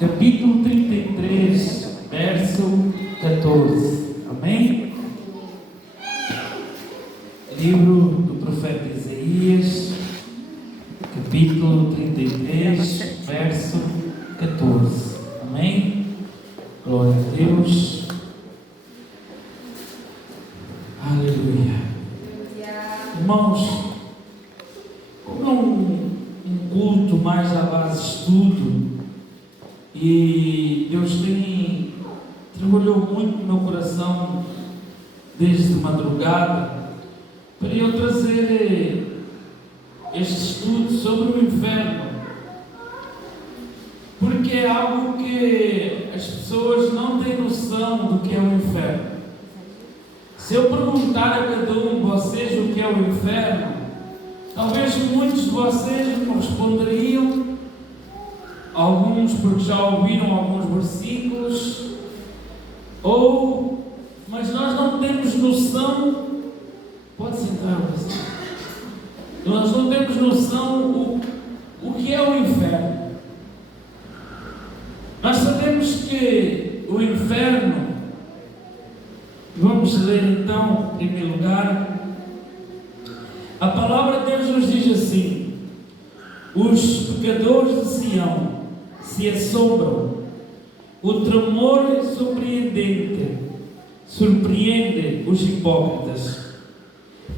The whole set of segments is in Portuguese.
capítulo 33, verso 14. Amém? Livro do profeta Isaías, capítulo 33, verso 14. Amém? Glória a Deus. Aleluia. Irmãos, como é um culto mais à base de estudo, e Deus trabalhou muito no meu coração desde madrugada para eu trazer este estudo sobre o inferno, porque é algo que as pessoas não têm noção do que é o inferno. Se eu perguntar a cada um de vocês o que é o inferno, talvez muitos de vocês me responderiam, alguns porque já ouviram alguns versículos, mas nós não temos noção. Pode sentar você. Nós não temos noção o que é o inferno. Nós sabemos que o inferno, vamos ler então, em primeiro lugar, a palavra de Deus nos diz assim: os pecadores de Sião se assombram, o tremor surpreende os hipócritas.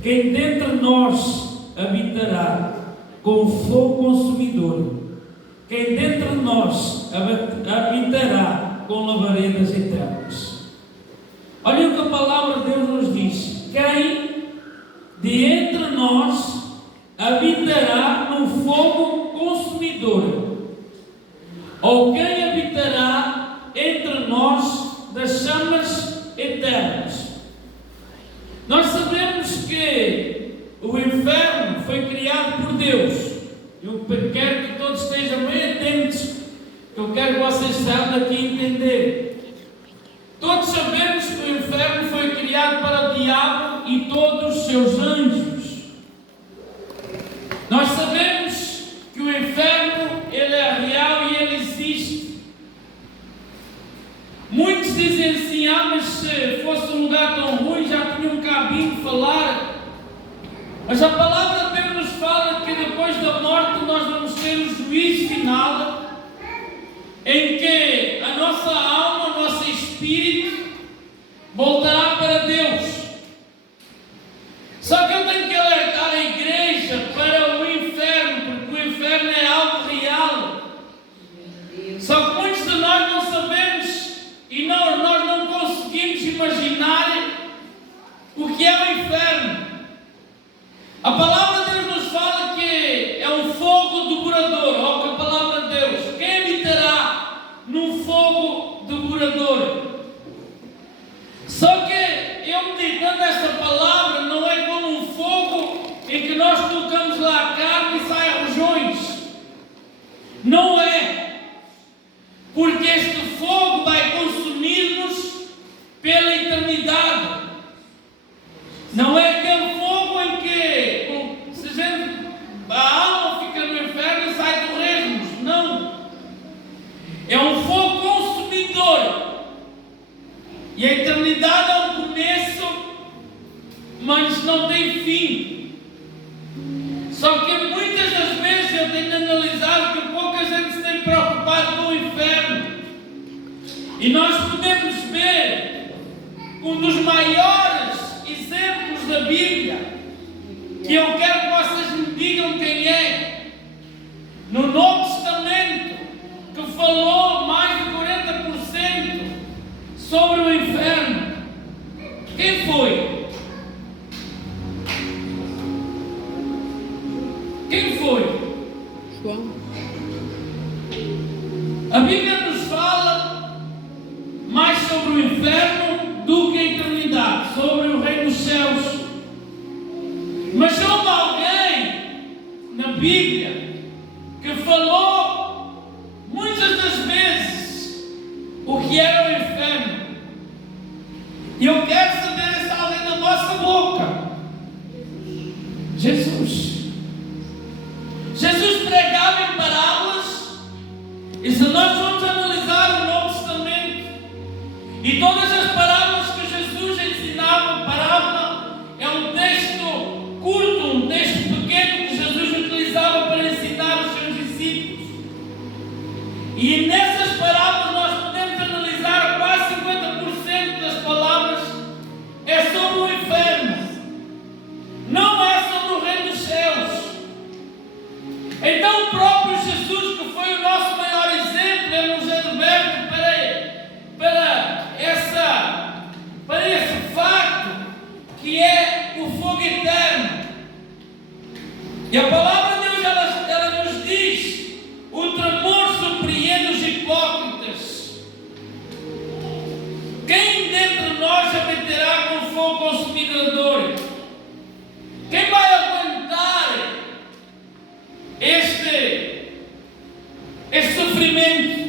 Quem dentre nós habitará com fogo consumidor? Quem dentre nós habitará com labaredas eternas? Olha o que a palavra de Deus nos diz: quem de entre nós habitará no fogo consumidor? Ou quem habitará entre nós das chamas eternas? Nós sabemos que o inferno foi criado por Deus. Eu quero que todos estejam bem atentos, eu quero que vocês saiam daqui a entender. Todos sabemos que o inferno foi criado para o diabo e todos os seus anjos. Nós sabemos que o inferno, ele é real e ele existe. Muitos dizem assim: mas se fosse um lugar tão ruim já tinham cabido falar. Mas a palavra de Deus nos fala que depois da morte nós vamos ter o juízo final, em que a nossa alma, o nosso espírito voltará para Deus. Só que eu tenho que alertar a igreja para o inferno, porque o inferno é algo real. Só que muitos de nós não sabemos e nós não conseguimos imaginar o que é o inferno. A palavra de Deus nos fala que é um fogo devorador, ou que a palavra de Deus, quem habitará num fogo devorador? Só que eu meditando esta palavra, não é como um fogo em que nós colocamos lá a carne e saem rojões. Não é. Porque este fogo vai consumir-nos pela eternidade. Não é aquele fogo em que, se a alma fica no inferno e sai torresmos. Não. É um fogo consumidor. E a eternidade é um começo, mas não tem fim. Só que muitas das vezes eu tenho analisado que pouca gente se tem preocupado com o inferno. E nós podemos ver um dos maiores exemplos da Bíblia, que eu quero que vocês me digam quem é. No Novo Testamento, que falou mais de 40% sobre o inferno. Quem foi? Quem foi? João. A Bíblia nos fala mais sobre o inferno do que a eternidade, sobre o reino dos céus. Mas houve alguém na Bíblia que falou muitas das vezes o que era o inferno. E eu quero saber essa alguém da vossa boca. Jesus. Jesus pregava em parábolas E se nós vamos analisar o Novo Testamento e todas as parábolas que Jesus ensinava, parábola é um texto curto, um texto pequeno que Jesus utilizava para ensinar os seus discípulos. E nessas parábolas nós podemos analisar quase 50% das palavras é sobre o inferno, não é sobre o reino dos céus. Então o próprio Jesus, que foi o nosso maior exemplo, ele nos é aberto para esse facto que é o fogo eterno. E a palavra de Deus ela nos diz: o tremor surpreende os hipócritas. Quem dentre nós habitará com fogo consumidor? Quem vai aguentar este sofrimento?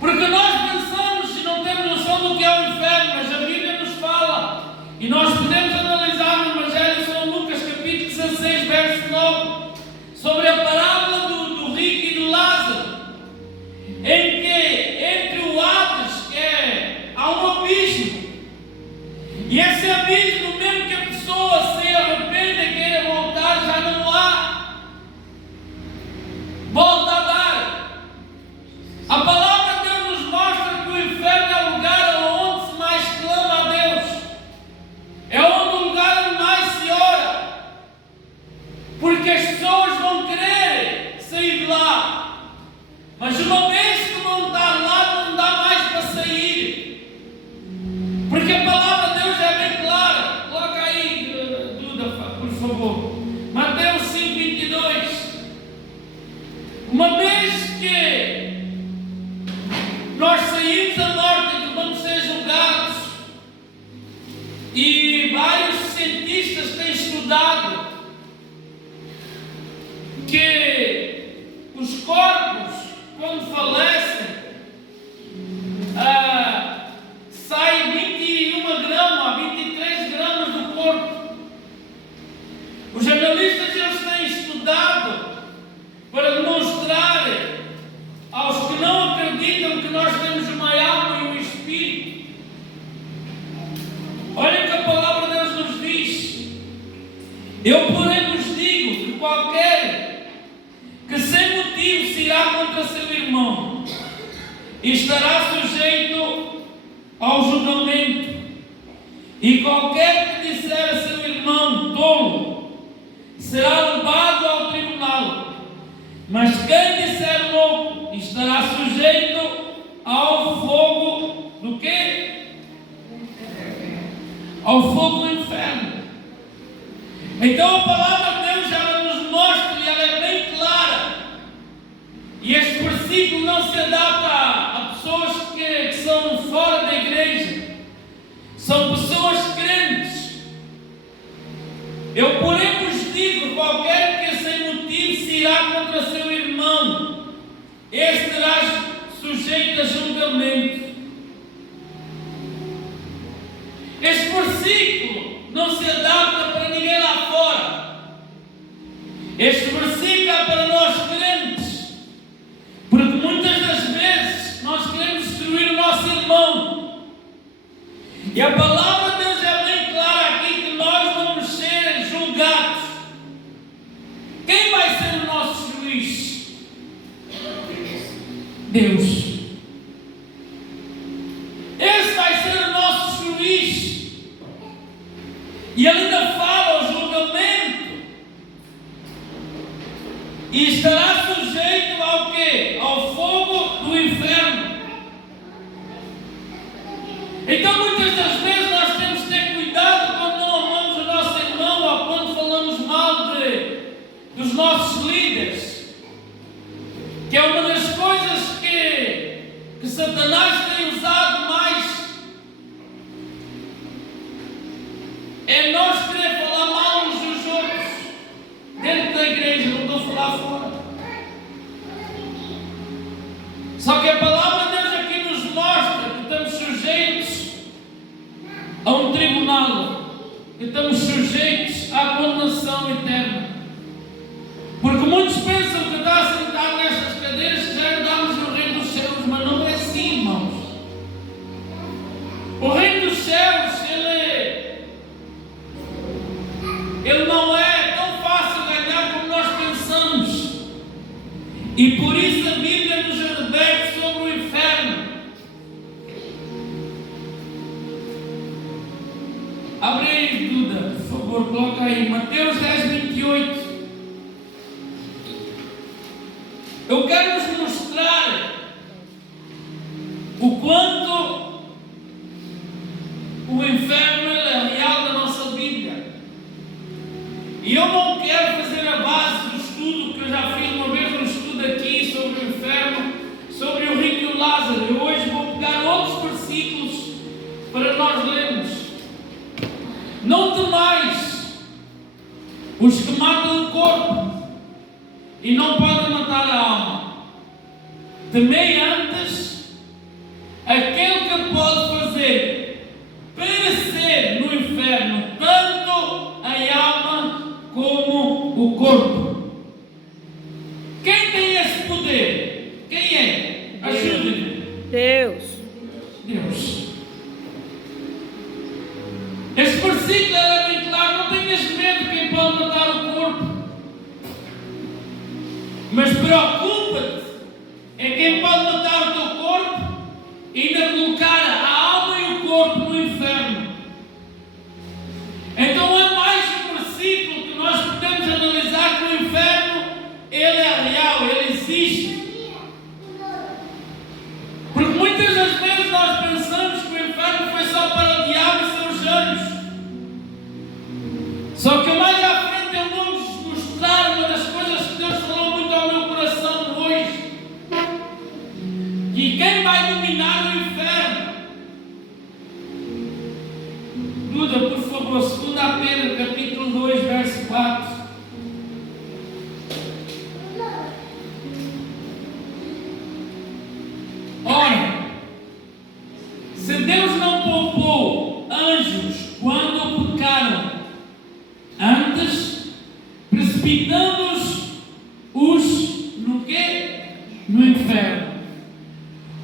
Porque nós pensamos e não temos noção do que é o inferno, mas a Bíblia nos fala, e nós podemos analisar no Evangelho de São Lucas, capítulo 16, verso 9, sobre a parábola do rico e do Lázaro, em que entre o Hades há um abismo, e esse abismo, mesmo que a pessoa se arrependa e queira voltar, já não há volta a dar. A palavra de Deus nos mostra que o inferno é o lugar onde se mais clama a Deus, é o lugar onde mais se ora, porque as pessoas vão querer sair de lá, mas uma vez que vão estar lá, não dá mais para sair, porque a palavra de Deus é bem clara. Coloca aí, Duda, por favor, Mateus 5:22. Uma vez que nós saímos da morte, que vamos ser julgados, e vários cientistas têm estudado que os corpos, quando falecem, saem 21 gramas, 23 gramas do corpo. Os jornalistas eles têm estudado para demonstrar aos que não acreditam que nós temos uma alma e um espírito. Olha o que a palavra de Deus nos diz: eu porém vos digo que qualquer que sem motivo se irá contra seu irmão estará sujeito ao julgamento, e qualquer que disser a seu irmão tolo será levado ao tribunal, mas quem disser louco estará sujeito ao fogo do quê? Ao fogo do inferno. Então a palavra de Deus ela nos mostra e ela é bem clara. E este versículo não se adapta a pessoas que são fora da igreja. São pessoas crentes. Eu porém vos digo: qualquer que sem motivo se irá contra seu irmão, este será sujeito a julgamento. Este versículo não se adapta para ninguém lá fora. Este versículo é para nós crentes, porque muitas das vezes nós queremos destruir o nosso irmão. E a palavra de Deus é bem clara aqui que nós vamos ser julgados. Quem vai ser o nosso juiz? Deus. Esse vai ser o nosso juiz. E ele ainda fala o julgamento. E estará sujeito ao quê? Ao fogo do inferno. Então muitas das vezes nós temos que ter cuidado quando não amamos o nosso irmão, ou quando falamos mal dos nossos líderes, que é uma das coisas que Satanás tem usado mais, é nós querer falar mal uns dos outros dentro da igreja, não estou a falar fora. Só que a palavra de Deus aqui nos mostra que estamos sujeitos a um tribunal, que estamos sujeitos à condenação eterna. Porque muitos pensam que está sentado E por isso a Bíblia nos adverte sobre o inferno. Abre aí, Duda, por favor, coloca aí, Mateus 10:28. Eu quero nos mostrar o quanto o inferno é real na nossa Bíblia. E eu não quero fazer a base do estudo que eu já fiz uma vez um estudo aqui sobre o inferno, sobre o rico e o Lázaro. Eu hoje vou pegar outros versículos para nós lermos. Não temais os que matam o corpo e não podem matar a alma. Temei antes aquele que pode fazer perecer no inferno tanto a alma como o corpo. Quem tem esse poder? Quem é? Ajude-me. Deus. Deus. Este versículo é bem claro. Não tenhas medo de quem pode matar o corpo, mas preocupa-te em quem pode matar o teu corpo e ainda colocar a alma e o corpo no inferno. Então é mais um versículo que nós podemos analisar que o inferno, ele é real, ele existe. Porque muitas das vezes nós pensamos que o inferno foi só para o diabo e seus anjos. Só que mais à frente eu vou vos mostrar uma das coisas que Deus falou muito ao meu coração hoje. E quem vai dominar o inferno? Duda, por favor, 2 Pedro, capítulo 2, verso 4. Ora, se Deus não poupou anjos quando pecaram, antes precipitando-os no quê? No inferno.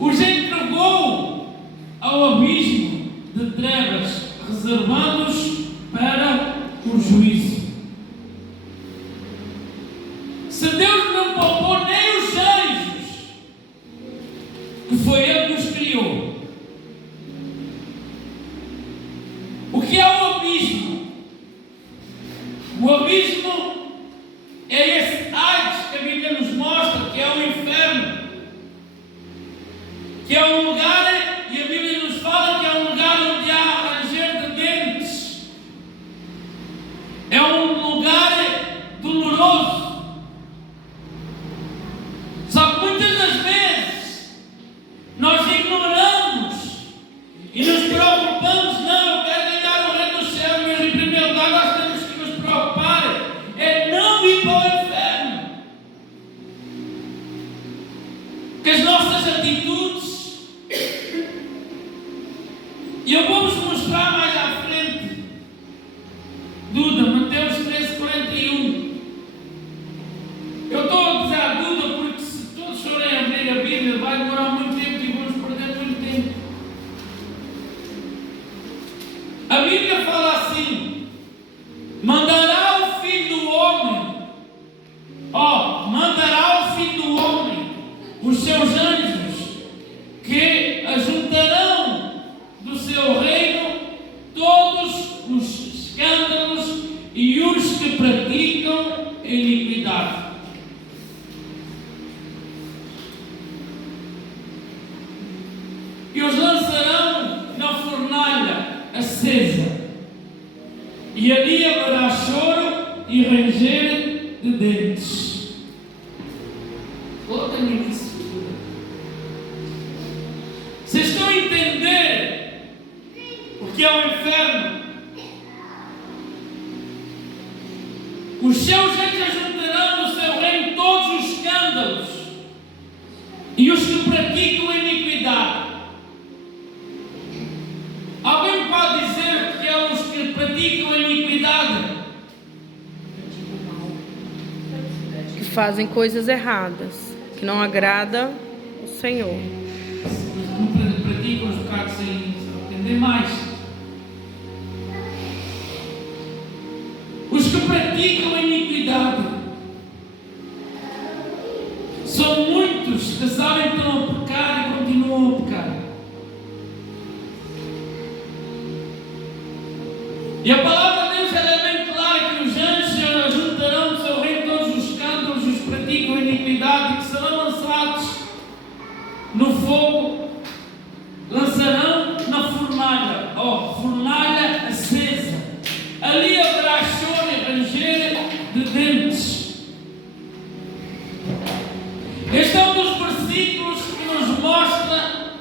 Os entregou ao abismo de trevas, reservando-os para o juízo. Se Deus não poupou nem os anjos, que foi Ele que os criou, o que é o abismo? O abismo é esse Hades que a Bíblia nos mostra, que é o inferno, que é um lugar, e a Bíblia nos fala que é um lugar onde há ranger de dentes, é um lugar doloroso. Só que muitas das vezes nós ignoramos e nos preocupamos. Não, eu quero ganhar o reino dos céus, mas em primeiro lugar nós temos que nos preocupar é não ir para o inferno. Que as nossas atitudes, e eu vou-vos mostrar mais à frente, Duda, Mateus 13:41. Eu estou a dizer a Duda porque se todos forem abrir a Bíblia vai demorar muito tempo e vamos perder muito tempo. A Bíblia fala assim: mandará o Filho do Homem, mandará o Filho do Homem os seus anjos, que ajuntarão do seu reino todos os escândalos e os que praticam iniquidade. E os lançarão na fornalha acesa, e ali haverá choro e ranger de dentes. Coloca-me aqui, segura. Vocês estão a entender o que é o inferno? Os seus anjos ajuntarão no seu reino todos os escândalos e os que praticam a iniquidade. Alguém pode dizer que é os que praticam a iniquidade? Que fazem coisas erradas, que não agrada o Senhor. Não praticam os pecados sem entender mais. Os que praticam a iniquidade. São muitos que sabem que estão a pecar e continuam a pecar. E a palavra de Deus ela é bem clara que os anjos ajuntarão do seu reino todos os escândalos, os que praticam iniquidade e que serão lançados no fogo, lançarão na fornalha, fornalha acesa. Ali haverá choro e ranger de dentes. Este é um dos versículos que nos mostra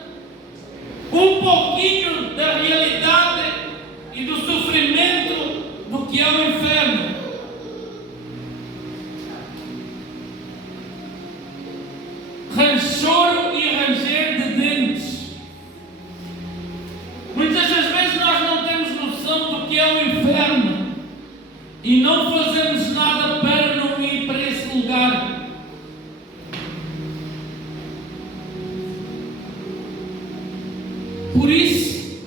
um pouquinho da realidade e do sofrimento do que é o inferno. Choro e ranger de dentes. Muitas das vezes nós não temos noção do que é o inferno e não fazemos nada para não ir para esse lugar. Por isso,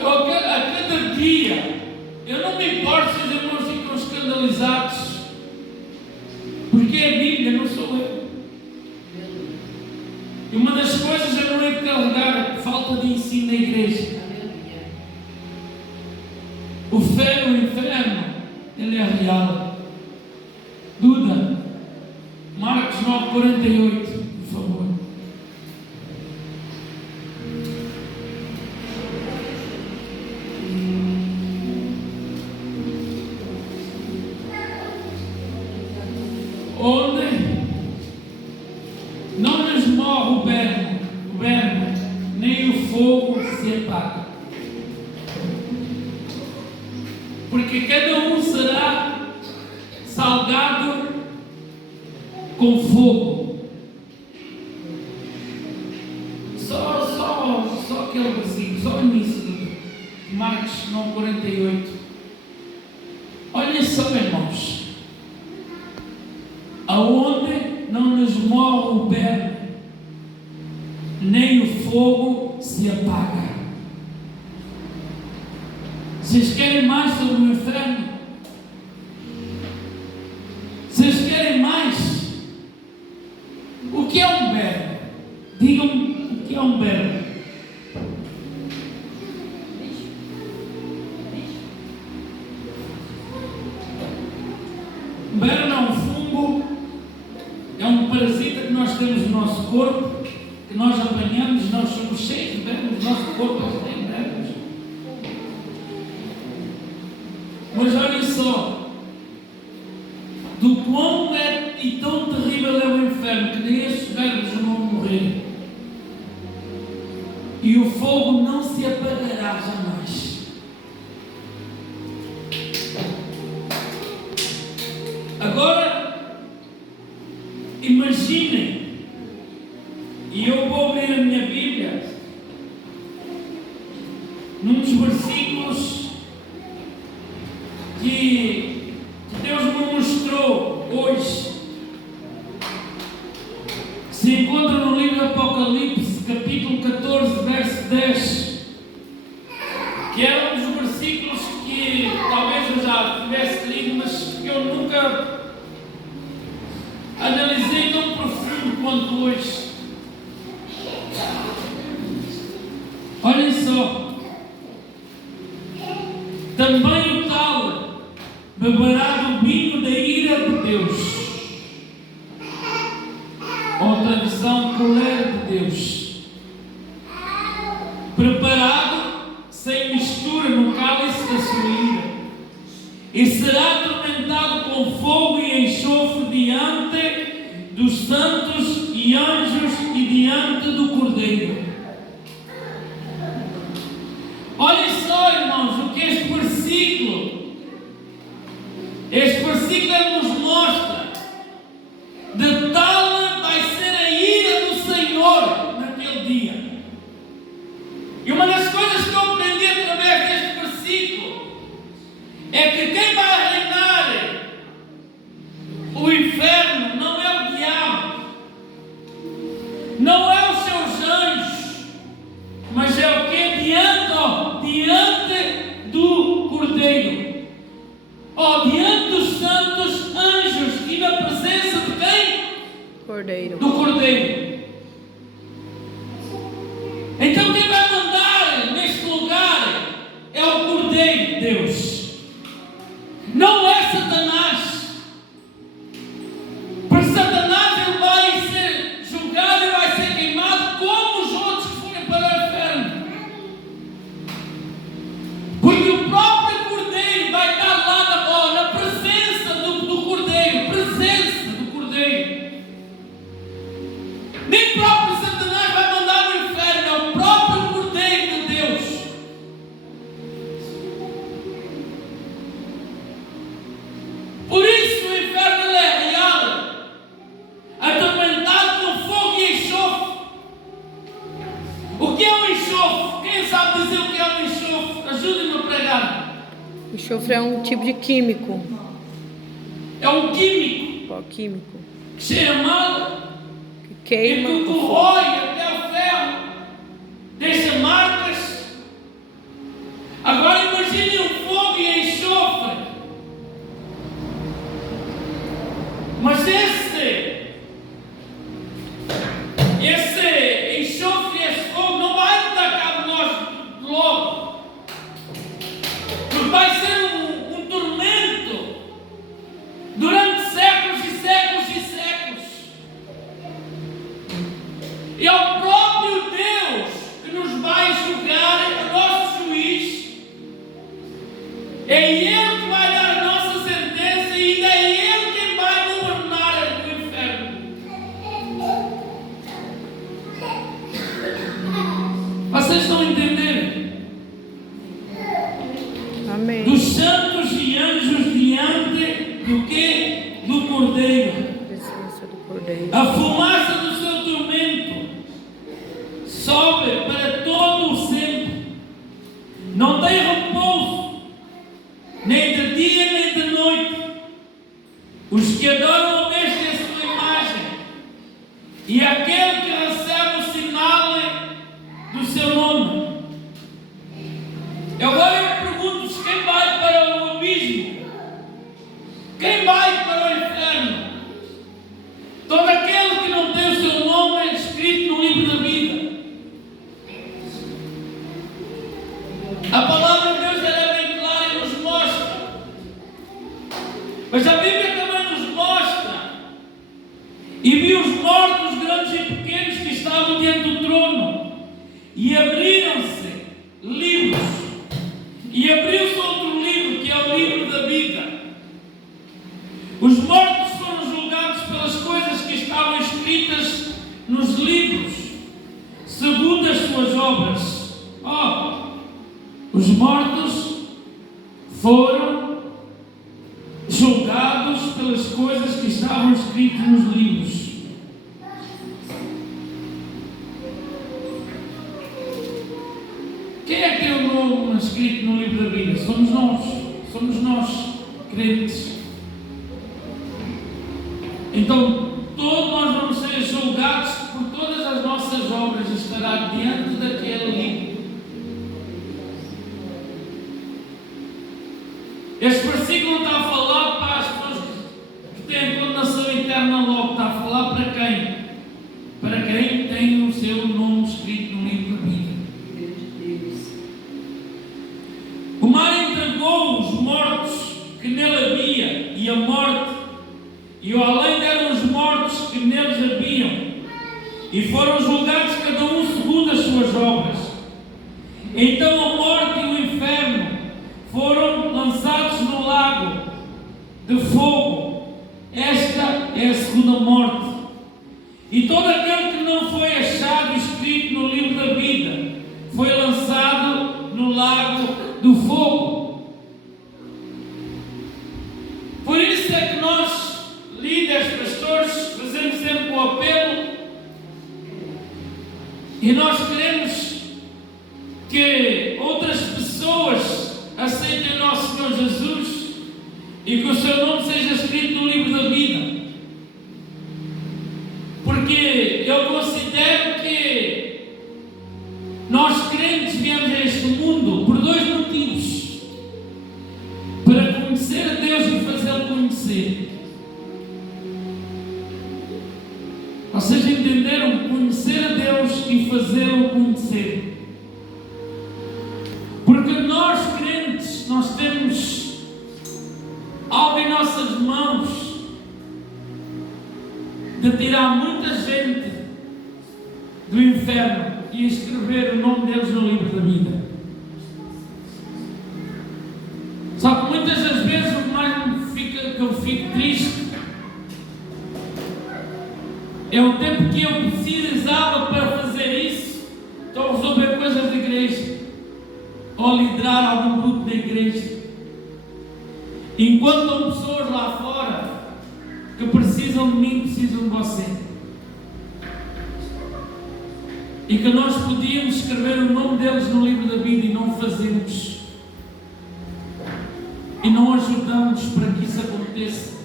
a cada dia, eu não me importo se os irmãos ficam escandalizados, porque é a Bíblia, não sou eu. E uma das coisas eu não hei de carregar a falta de ensino na igreja. O inferno, ele é real. Duda, Marcos 9:48, por favor. Onde não nos morre o verme, nem o fogo se apaga. Porque cada um será salgado com fogo. Só aquele versículo, só o início de Marcos 9:48. Olhem só, irmãos. Aonde não nos morre o verme, nem o fogo se apaga. Vocês querem mais sobre o inferno? Vocês querem mais? O que é um verme? Digam-me o que é um verme. Verme é um fungo, é um parasita que nós temos no nosso corpo, que nós apanhamos, nós somos cheios de vermes, o nosso corpo tem vermes. Mas olhem só, do quão é e tão terrível é o inferno, que nem esses vermes vão morrer. E o fogo não se apagará jamais. Agora, imaginem, e eu vou abrir a minha Bíblia, num dos versículos que Deus me mostrou hoje, se encontra no livro do Apocalipse, capítulo 14, verso 10, que é um dos versículos que talvez eu já tivesse lido, mas que eu nunca analisei tão profundo quanto hoje. Olhem só, também o tal beberá do vinho da ira de Deus, outra versão, colher de Deus, preparado sem mistura no cálice da sua ira, e será atormentado com fogo e enxofre diante dos santos e anjos e diante do Cordeiro. Olhem só, irmãos, o que este versículo nos mostra. De tal vai ser a ira do Senhor naquele dia. E uma das coisas que eu aprendi através deste versículo é que quem vai reinar o inferno não é o diabo, não é os seus anjos, Cordeiro. Do Cordeiro. Então quem vai mandar neste lugar é o Cordeiro de Deus. Não é Satanás. Para Satanás ele vai ser julgado e vai ser queimado como os outros que forem para o inferno. Porque o próprio Cordeiro vai estar lá na presença do Cordeiro. Presença do Cordeiro. Nem próprio Satanás vai mandar no inferno, é o próprio Cordeiro de Deus. Por isso o inferno ele é real, atormentado com fogo e enxofre. O que é um enxofre? Quem sabe dizer o que é um enxofre? Ajude-me a pregar. Enxofre é um tipo de químico. É um químico Pó químico. que cheira mal, Que queima. que corrói até o ferro, deixa marcas. Agora imagine o fogo e enxofre. Mas esse enxofre, esse fogo não vai atacar nós logo. Porque vai ser um tormento durante séculos e séculos e séculos. E é o próprio Deus que nos vai julgar, é o nosso juiz. É Ele que vai dar a nossa sentença e ainda é Ele quem vai governar o inferno. Vocês estão entendendo? Amém. Dos santos e anjos diante do que? Do Cordeiro. Presença do Cordeiro. A fumaça do seu tormento sobe para todo o sempre. Não tem repouso, nem de dia nem de noite. Os que adoram a besta e a sua imagem, e aquele que recebe o sinal do seu nome. Agora eu pergunto-vos: quem vai para o abismo? Quem vai para o inferno? Todo aquele que não tem o seu nome escrito no livro da vida. A palavra de Deus ela é bem clara e nos mostra. Mas a Bíblia também nos mostra. E viu os mortos, grandes e pequenos, que estavam diante do trono. E abriram-se livros. E abriu-se outro livro, que é o livro da vida. Os mortos foram julgados pelas coisas que estavam escritas nos livros, segundo as suas obras. Os mortos foram julgados pelas coisas que estavam escritas nos livros. Quem é que tem o nome escrito no livro da vida? Somos nós, crentes. Então, todos nós vamos ser julgados por todas as nossas obras, estará diante daquele livro. Este versículo está a falar para as pessoas que têm condenação eterna logo. Está a falar para quem? Para quem tem o seu nome escrito no livro da vida. O mar entregou os mortos que nele havia, e a morte e o além deram os mortos que neles haviam, e foram julgados cada um segundo as suas obras. Então a morte e o inferno foram lançados no lago de fogo. Esta é a segunda morte. E todo aquele que não foi achado escrito no livro da vida foi lançado no lago do fogo. Por isso é que nós, líderes, pastores, fazemos sempre o apelo, e nós queremos que outras pessoas aceitem o nosso Senhor Jesus e que o seu nome seja escrito no livro da vida. Porque eu considero que nós crentes viemos a este mundo por dois motivos: para conhecer a Deus e fazê-lo conhecer. Vocês entenderam? Conhecer a Deus e fazê-lo conhecer. Porque nós crentes, nós temos algo em nossas mãos de tirar muita gente do inferno e escrever o nome deles no livro da vida. Só que muitas das vezes o que mais que eu fico triste é o tempo que eu precisava para fazer isso. Estou a resolver coisas da igreja ou liderar algum grupo da igreja, enquanto estão pessoas lá fora que precisam de mim, precisam de você, e que nós podíamos escrever o nome deles no livro da vida e não fazemos, e não ajudamos para que isso aconteça.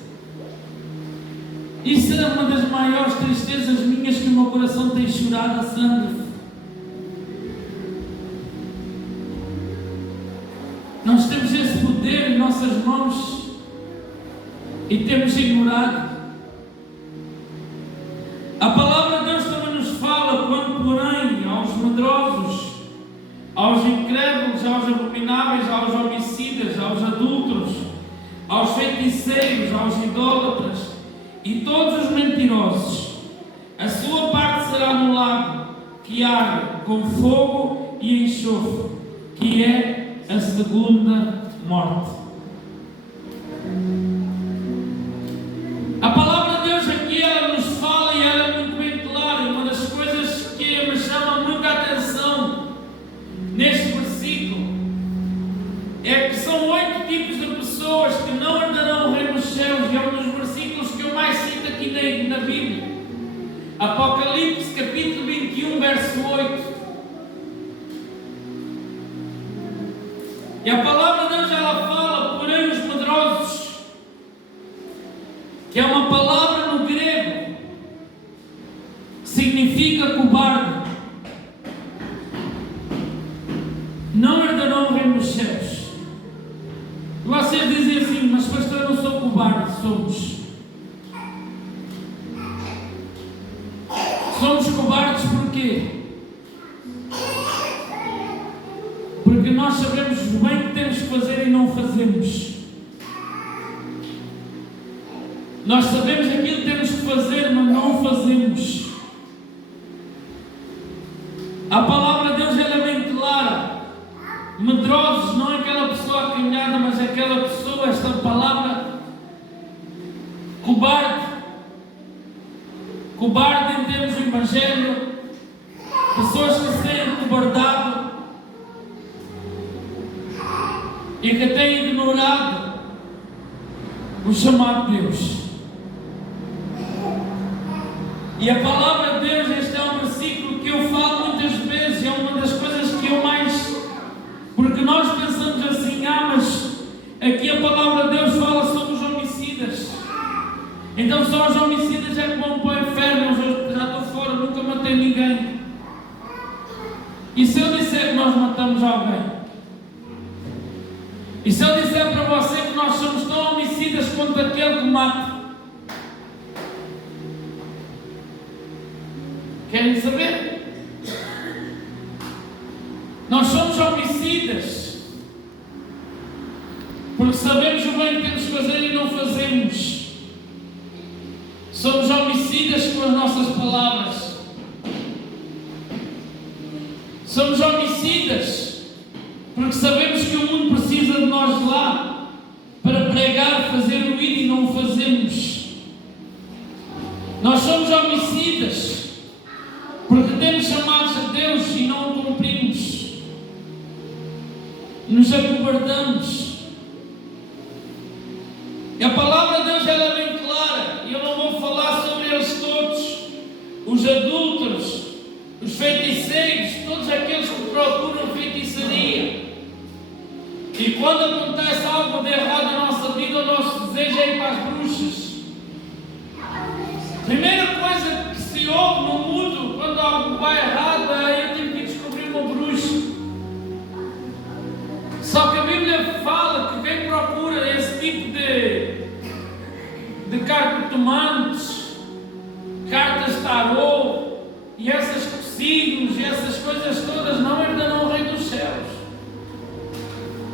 Isso é uma das maiores tristezas minhas, que o meu coração tem chorado a sangue. Nós temos esse poder em nossas mãos e temos ignorado. A palavra de Deus também nos fala: quando, porém, aos medrosos, aos incrédulos, aos abomináveis, aos homicidas, aos adúlteros, aos feiticeiros, aos idólatras e todos os mentirosos, a sua parte será no lago que arde com fogo e enxofre, que é a segunda morte. A palavra de Deus aqui, ela nos fala, e ela é muito bem clara. Uma das coisas que me chama muita atenção neste versículo é que são 8 tipos de pessoas que não herdarão o reino dos céus, e é um dos versículos que eu mais cito aqui na Bíblia. Apocalipse capítulo 21, verso 8. E a palavra de Deus, ela fala: porém os medrosos, que é uma palavra no grego que significa cobarde, não herdarão o reino dos céus. Vocês dizem assim: mas pastor, eu não sou cobarde. Somos cobardes porquê? Porque nós sabemos bem o que temos que fazer e não fazemos. Nós sabemos aquilo que temos que fazer, mas não fazemos. A palavra de Deus, ela é bem clara. Medrosos não é aquela pessoa acanhada, mas é aquela pessoa, esta palavra, cobarde. Cobarde em termos do Evangelho, pessoas que se têm cobardado e que têm ignorado o chamado de Deus. E a palavra de Deus, este é um versículo que eu falo muitas vezes, é uma das coisas que eu mais... Porque nós pensamos assim: mas aqui a palavra de Deus fala sobre os homicidas. Então só os homicidas é que vão para o inferno. Eu já estou fora, nunca matei ninguém. E se eu disser que nós matamos alguém? E se eu disser para você que nós somos tão homicidas quanto aquele que mata? Querem saber? Nós somos homicidas porque sabemos o bem que temos que fazer e não fazemos. Somos homicidas com as nossas palavras. Somos homicidas porque sabemos que o mundo precisa de nós lá para pregar, fazer o ir, e não o fazemos. Nós somos homicidas porque temos chamados a Deus e não o cumprimos. Nos acovardamos. E a palavra de Deus, ela é bem clara, e eu não vou falar sobre eles todos. Os adúlteros, os feiticeiros, todos aqueles que procuram feitiçaria. E quando acontece algo de errado na nossa vida, o nosso desejo é ir para as bruxas. Primeira coisa que se ouve no mundo quando algo vai errado é: eu tenho que descobrir uma bruxa. Só que a Bíblia fala que quem procura esse tipo de cartomantes, cartas tarô, e essas signos, e essas coisas todas não herdarão o reino dos céus.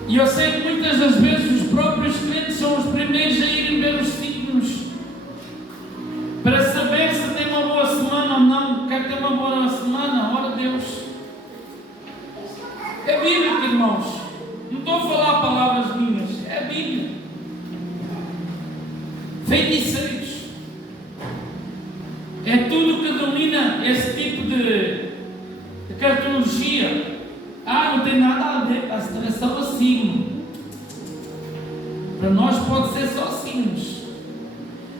E eu sei que muitas das vezes os próprios crentes são os primeiros a irem ver os signos para saber se tem uma boa semana ou não. Quer ter uma boa semana? Ora Deus. É bíblico, irmãos. Não estou a falar palavras minhas. É a Bíblia. Feiticeiros. É tudo que domina esse tipo de cartologia. Não tem nada a ver, pastor, é só o signo. Para nós pode ser só signos.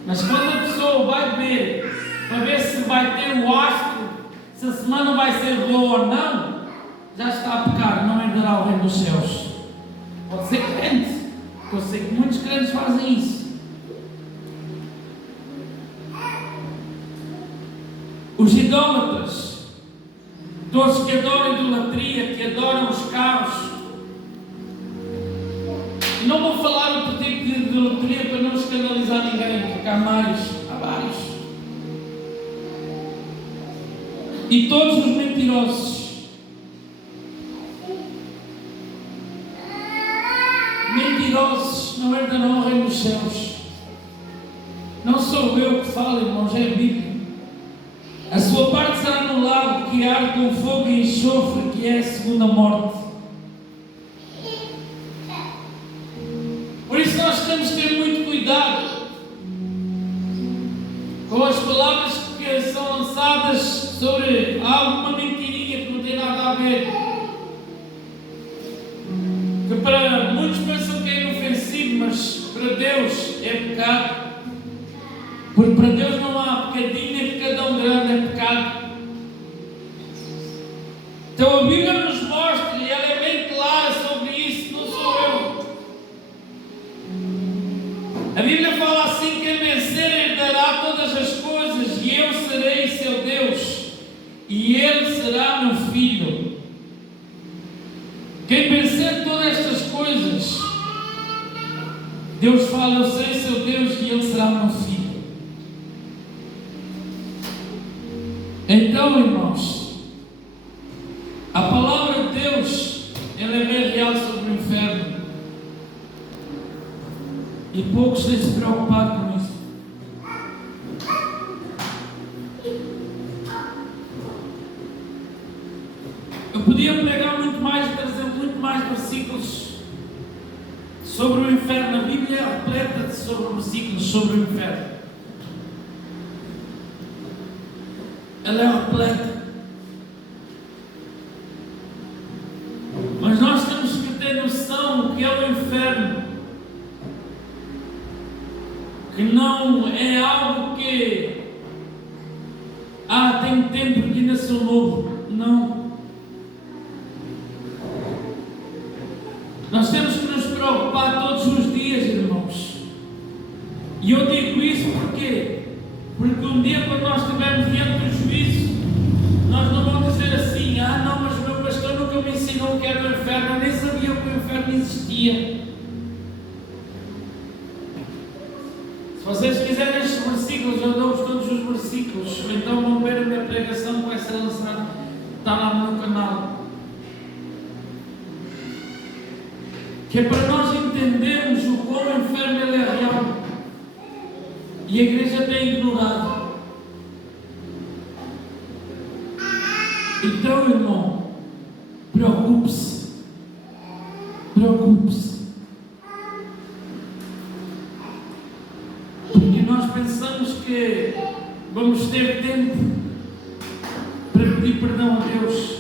Mas quando a pessoa vai ver, para ver se vai ter o astro, se a semana vai ser boa ou não, já está a pecar, não herdará o reino dos céus. Pode ser crente, porque eu sei que muitos crentes fazem isso. Os idólatras, todos que adoram idolatria, que adoram os carros. E não vou falar outro tipo de idolatria para não escandalizar ninguém, porque há vários. E todos os mentirosos. Mentirosos não herdarão o reino dos céus. Não sou eu que falo, irmãos, é a Bíblia. A sua parte será no lago que arde com fogo e enxofre, que é a segunda morte. Por isso nós temos que ter muito cuidado com as palavras que são lançadas sobre alguma mentirinha que não tem nada a ver. Que para muitos pensam que é inofensivo, mas para Deus é pecado. Porque para Deus não há pecadinho nem pecadão grande, é pecado. Então a Bíblia nos mostra, e ela é bem clara sobre isso, não sou eu. A Bíblia fala assim: quem vencer herdará todas as coisas, e eu serei seu Deus, e ele será meu filho. Quem vencer todas estas coisas, Deus fala: eu serei seu Deus, e ele será meu filho. Então, irmãos, a palavra de Deus, ela é bem real sobre o inferno. E poucos têm se preocupado com isso. Eu podia pregar muito mais, trazer muito mais versículos sobre o inferno. A Bíblia é repleta sobre versículos sobre o inferno. Ela é repleta. Mas nós temos que ter noção do que é o inferno. Que não é algo que tem tempo que ainda sou novo. Não. Nós temos que nos preocupar todos os dias, irmãos. E eu digo isso porque um dia, quando nós estivermos diante do juízo, nós não vamos dizer assim: não, mas o meu pastor nunca me ensinou o que era o inferno, eu nem sabia que o inferno existia. Se vocês quiserem estes versículos, eu dou-vos todos os versículos, então vão ver a minha pregação que vai ser lançada, está lá no meu canal. Que é para nós entendermos o quão o inferno ele é real. E a igreja tem ignorado. Então, irmão, preocupe-se. Preocupe-se. Porque nós pensamos que vamos ter tempo para pedir perdão a Deus.